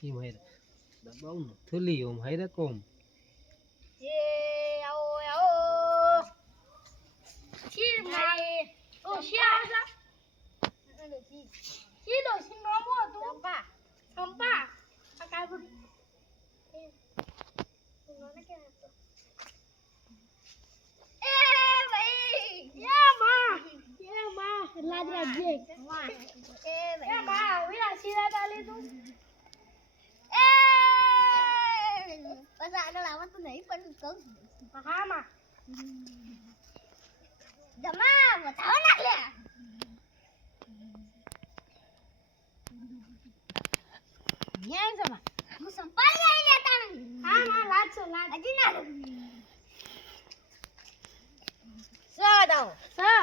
Yêu mày đã bông thứ lì ôm hay đã cồm Yeah, ma. Yeah, ma. Ladra, Jake. Come on. Yeah. આગળ આવવા તો નહીં પણ કહું હા માં જમા બતાવો ના લે ન્યાય જમા હું સંપાલી આવી ગયા તાણ હા ના લાગશે લાગ હજી ના લાગ સાદાઓ સા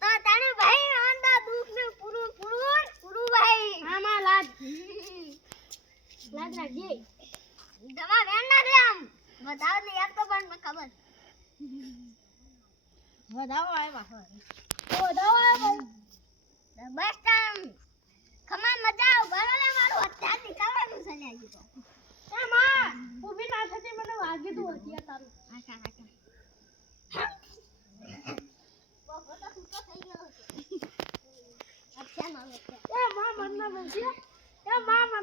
તો તાણી ભાઈ આંદા દુખ ને પૂરું પૂરું પૂરું ભાઈ હા માં લાગ લાગ રાખજે Vừa đâu rồi Vừa đâu rồi The best time Come on mà chào Vừa đâu rồi Vừa chán đi Cháu rồi Sao nhà gì đó Sao mà Vừa biết là thật Mà nó vào cái đùa Chị ở tầm Hả chà hả chà Hãy subscribe cho kênh Ghiền Mì Gõ Để không bỏ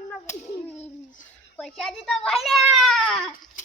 lỡ những video hấp dẫn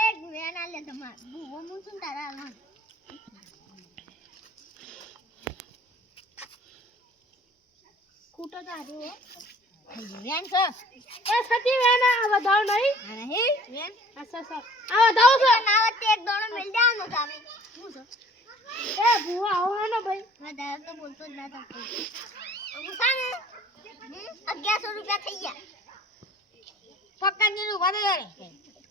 एक વેના લે तो मार बुवो मुझे તારા ला कूटा जा रहे हो વ્યાન એ સતી વ્યાન આવ દો નહી નહી વ્યાન અચ્છા સ આવ દો સ ના વતે એક દોણો મિલ જાય નો કામ હું સ એ બુઆ આવ નો ભાઈ મા દાદા તો બોલતો ના તા હું સાને 1100 રૂપિયા થઈ ગયા પક્કા નીનું વધારે